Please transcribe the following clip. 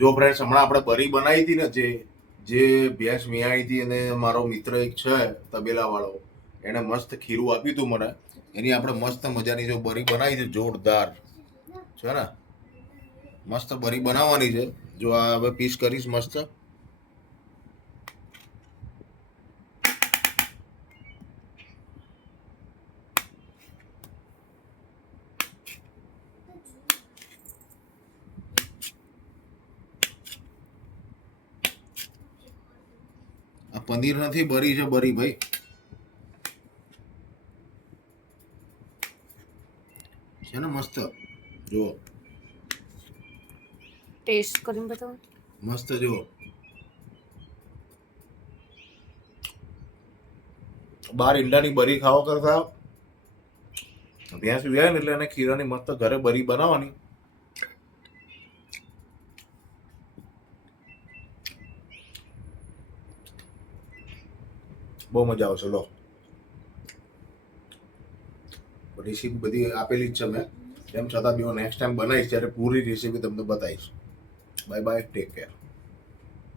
જો ફ્રેન્ડ્સ હમણાં આપણે બરી બનાવી હતી ને, જે ભેંસ વિયાણી હતી, અને મારો મિત્ર એક છે તબેલા વાળો, એને મસ્ત ખીરું આપ્યું હતું મને. એની આપણે મસ્ત મજાની જો બરી બનાવી છે, જોરદાર છે ને. મસ્ત બરી બનાવવાની છે. જો આ હવે પીસ કરીશ મસ્ત. આ પનીર નથી, બરી છે, બરી ભાઈ. છે ને મસ્ત. જુઓ ટેસ્ટ કરીને બતાવો. મસ્ત. જુઓ બાર ઈંડાની બરી ખાવા કરતા ભેંસ વિયાય ને એટલે એને ખીરાની મસ્ત ઘરે બરી બનાવવાની. બહુ મજા આવશે. લો, રેસીપી બધી આપેલી જ છે મેં. તેમ છતાં બી હું નેક્સ્ટ ટાઈમ બનાવીશ ત્યારે પૂરી રેસીપી તમને બતાવીશ. Bye bye, take care.